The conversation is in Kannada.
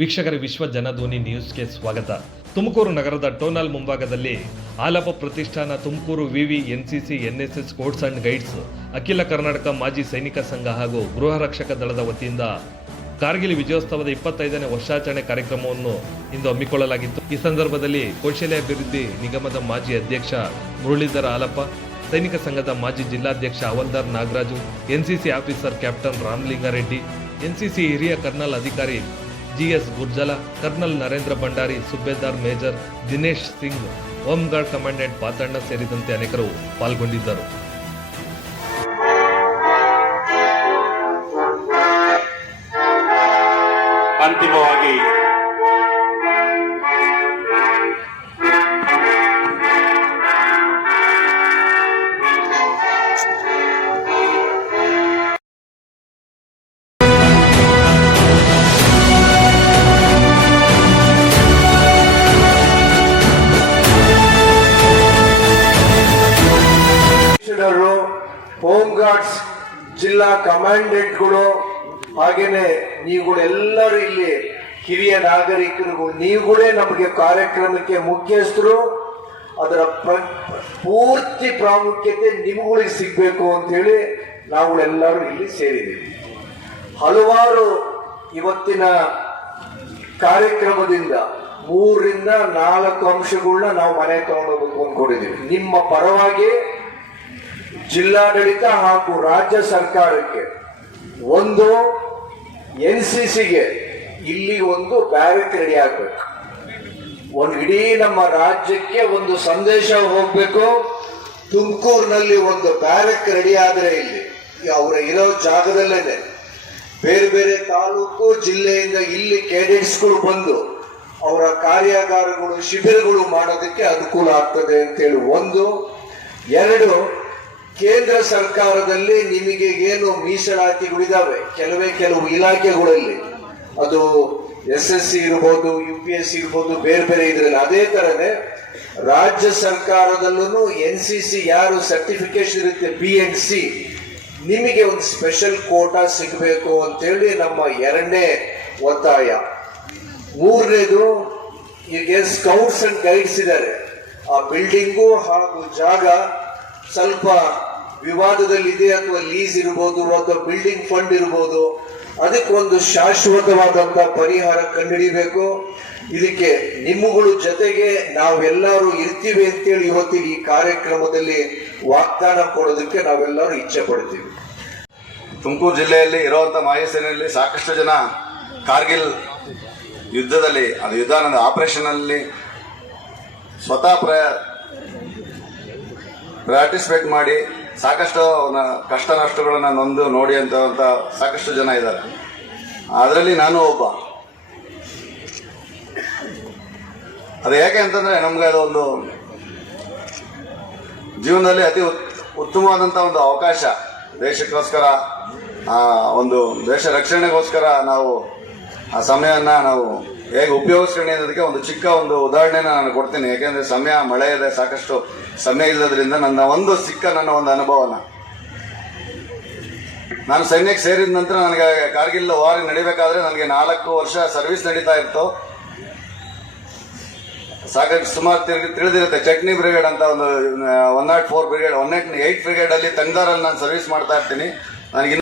ವೀಕ್ಷಕರ ವಿಶ್ವ ಜನಧ್ವನಿ ನ್ಯೂಸ್ಗೆ ಸ್ವಾಗತ. ತುಮಕೂರು ನಗರದ ಟೋನಲ್ ಮುಂಭಾಗದಲ್ಲಿ ಆಲಪ ಪ್ರತಿಷ್ಠಾನ ತುಮಕೂರು ವಿವಿ NCC NSS sports and guides, ಅಖಿಲ ಕರ್ನಾಟಕ ಮಾಜಿ ಸೈನಿಕ ಸಂಘ ಹಾಗೂ ಗೃಹ ರಕ್ಷಕ ದಳದ ವತಿಯಿಂದ ಕಾರ್ಗಿಲ್ ವಿಜಯೋತ್ಸವದ ಇಪ್ಪತ್ತೈದನೇ ವರ್ಷಾಚರಣೆ ಕಾರ್ಯಕ್ರಮವನ್ನು ಇಂದು ಹಮ್ಮಿಕೊಳ್ಳಲಾಗಿತ್ತು. ಈ ಸಂದರ್ಭದಲ್ಲಿ ಕೌಶಲ್ಯಾಭಿವೃದ್ಧಿ ನಿಗಮದ ಮಾಜಿ ಅಧ್ಯಕ್ಷ ಮುರಳೀಧರ ಆಲಪ್ಪ ಸೈನಿಕ ಸಂಘದ ಮಾಜಿ ಜಿಲ್ಲಾಧ್ಯಕ್ಷ havildar Nagaraju, NCC officer captain Ramalinga Reddy, NCC ಹಿರಿಯ ಕರ್ನಲ್ ಅಧಿಕಾರಿ G S Gurjala, colonel Narendra Bhandari, subedar major Dinesh Singh home guard commandant Patanna ಸೇರಿದಂತೆ ಅನೇಕರು ಪಾಲ್ಗೊಂಡಿದ್ದರು. ಅಂತಿಮವಾಗಿ ಹೋಮ್ ಗಾರ್ಡ್ಸ್ ಜಿಲ್ಲಾ ಕಮಾಂಡೆಂಟ್ಗಳು ಹಾಗೇನೆ ನೀವುಗಳೆಲ್ಲರೂ ಇಲ್ಲಿ ಹಿರಿಯ ನಾಗರಿಕರಿಗೂ ನೀವುಗಳೇ ನಮಗೆ ಕಾರ್ಯಕ್ರಮಕ್ಕೆ ಮುಖ್ಯಸ್ಥರು. ಅದರ ಪ್ರ- ಪೂರ್ತಿ ಪ್ರಾಮುಖ್ಯತೆ ನಿಮ್ಗಳಿಗೆ ಸಿಗ್ಬೇಕು ಅಂತ ಹೇಳಿ ನಾವುಗಳೆಲ್ಲರೂ ಇಲ್ಲಿ ಸೇರಿದ್ದೀವಿ. ಹಲವಾರು ಇವತ್ತಿನ ಕಾರ್ಯಕ್ರಮದಿಂದ ಮೂರರಿಂದ ನಾಲ್ಕು ಅಂಶಗಳನ್ನ ನಾವು ಮನೆ ತಗೊಂಡೋಗ್ಬೇಕು ಅಂದ್ಕೊಂಡಿದ್ದೀವಿ. ನಿಮ್ಮ ಪರವಾಗಿ ಜಿಲ್ಲಾಡಳಿತ ಹಾಗೂ ರಾಜ್ಯ ಸರ್ಕಾರಕ್ಕೆ ಒಂದು ಎನ್ ಸಿ ಸಿಗೆ ಇಲ್ಲಿ ಒಂದು ಬ್ಯಾರೆಕ್ ರೆಡಿ ಆಗಬೇಕು. ಒಂದು ಇಡೀ ನಮ್ಮ ರಾಜ್ಯಕ್ಕೆ ಒಂದು ಸಂದೇಶ ಹೋಗಬೇಕು. ತುಮಕೂರಿನಲ್ಲಿ ಒಂದು ಬ್ಯಾರೆಕ್ ರೆಡಿ ಆದ್ರೆ ಇಲ್ಲಿ. ಅವರ ಇರೋ ಜಾಗದಲ್ಲೇನೆ. ಬೇರೆ ಬೇರೆ ತಾಲೂಕು ಜಿಲ್ಲೆಯಿಂದ ಇಲ್ಲಿ ಕ್ಯಾಡೆಟ್ಸ್ಗಳು ಬಂದು ಅವರ ಕಾರ್ಯಾಗಾರಗಳು, ಶಿಬಿರಗಳು ಮಾಡೋದಕ್ಕೆ ಅನುಕೂಲ ಆಗ್ತದೆ ಅಂತೇಳಿ ಒಂದು. ಎರಡು ಕೇಂದ್ರ ಸರ್ಕಾರದಲ್ಲಿ ನಿಮಗೆ ಏನು ಮೀಸಲಾತಿಗಳಿದಾವೆ ಕೆಲವೇ ಕೆಲವು ಇಲಾಖೆಗಳಲ್ಲಿ. ಅದು ಎಸ್ ಎಸ್ ಸಿ ಇರ್ಬೋದು, ಯು ಪಿ ಎಸ್ ಸಿ ಇರ್ಬೋದು, ಬೇರೆ ಬೇರೆ ಇದ್ರಲ್ಲಿ. ಅದೇ ತರನೇ ರಾಜ್ಯ ಸರ್ಕಾರದಲ್ಲೂ ಎನ್ ಸಿ ಸಿ ಯಾರು ಸರ್ಟಿಫಿಕೇಶನ್ ಇರುತ್ತೆ, ಬಿ ಎನ್ ಸಿ, ನಿಮಗೆ ಒಂದು ಸ್ಪೆಷಲ್ ಕೋಟಾ ಸಿಗಬೇಕು ಅಂತೇಳಿ ನಮ್ಮ ಎರಡನೇ ಒತ್ತಾಯ. ಮೂರನೇದು, ಈಗ ಸ್ಕೌಟ್ಸ್ ಅಂಡ್ ಗೈಡ್ಸ್ ಇದ್ದಾರೆ. ಆ ಬಿಲ್ಡಿಂಗು ಹಾಗೂ ಜಾಗ ಸ್ವಲ್ಪ ವಿವಾದದಲ್ಲಿದೆ ಅಥವಾ ಲೀಸ್ ಇರ್ಬೋದು ಅಥವಾ ಬಿಲ್ಡಿಂಗ್ ಫಂಡ್ ಇರ್ಬೋದು, ಅದಕ್ಕೊಂದು ಶಾಶ್ವತವಾದಂತ ಪರಿಹಾರ ಕಂಡುಹಿಡಿಬೇಕು. ಇದಕ್ಕೆ ನಿಮ್ಮಗಳು ಜೊತೆಗೆ ನಾವೆಲ್ಲರೂ ಇರ್ತೀವಿ ಅಂತೇಳಿ ಇವತ್ತಿಗೆ ಈ ಕಾರ್ಯಕ್ರಮದಲ್ಲಿ ವಾಗ್ದಾನ ಕೊಡೋದಕ್ಕೆ ನಾವೆಲ್ಲರೂ ಇಚ್ಛೆ ಪಡ್ತೀವಿ. ತುಮಕೂರು ಜಿಲ್ಲೆಯಲ್ಲಿ ಇರುವಂತ ಮಾಹಿತಿಯಲ್ಲಿ ಸಾಕಷ್ಟು ಜನ ಕಾರ್ಗಿಲ್ ಯುದ್ಧದಲ್ಲಿ, ಅದು ಯುದ್ಧ ಆಪರೇಷನ್ ಅಲ್ಲಿ ಸ್ವತಃ ಪ್ರ ಪಾರ್ಟಿಸಿಪೇಟ್ ಮಾಡಿ ಸಾಕಷ್ಟು ಅವನ ಕಷ್ಟ ನಷ್ಟಗಳನ್ನ ನೊಂದು ನೋಡಿ ಅಂತ ಸಾಕಷ್ಟು ಜನ ಇದ್ದಾರೆ. ಅದರಲ್ಲಿ ನಾನು ಒಬ್ಬ. ಅದು ಯಾಕೆ ಅಂತಂದ್ರೆ ನಮ್ಗೆ ಅದೊಂದು ಜೀವನದಲ್ಲಿ ಅತಿ ಉತ್- ಉತ್ತಮವಾದಂಥ ಒಂದು ಅವಕಾಶ. ದೇಶಕ್ಕೋಸ್ಕರ ಆ, ಒಂದು ದೇಶ ರಕ್ಷಣೆಗೋಸ್ಕರ ನಾವು ಆ ಸಮಯವನ್ನು ನಾವು ಹೇಗೆ ಉಪಯೋಗಿಸ್ಕೊಂಡು ಅನ್ನೋದಕ್ಕೆ ಒಂದು ಚಿಕ್ಕ ಒಂದು ಉದಾಹರಣೆನ ನಾನು ಕೊಡ್ತೀನಿ. ಯಾಕೆಂದ್ರೆ ಸಮಯ, ಮಳೆ ಇದೆ, ಸಾಕಷ್ಟು ಸಮಯ ಇಲ್ಲದ್ರಿಂದ ನನ್ನ ಒಂದು ಸಿಕ್ಕ ನನ್ನ ಒಂದು ಅನುಭವನ. ನಾನು ಸೈನ್ಯಕ್ಕೆ ಸೇರಿದ ನಂತರ ನನಗೆ ಕಾರ್ಗಿಲ್ ವಾರ್ ನಡಿಬೇಕಾದ್ರೆ ನನಗೆ ನಾಲ್ಕು ವರ್ಷ ಸರ್ವಿಸ್ ನಡೀತಾ ಇತ್ತು. ಸಾಕಷ್ಟು ಸುಮಾರು ತಿರುಗಿ ತಿಳಿದಿರುತ್ತೆ. ಚಟ್ನಿ ಬ್ರಿಗೇಡ್ ಅಂತ ಒಂದು one nought four brigade, one nought eight brigade ಅಲ್ಲಿ ತಂಗ್ದಾರಲ್ಲಿ ನಾನು ಸರ್ವಿಸ್ ಮಾಡ್ತಾ ಇರ್ತೀನಿ. ನನಗೆ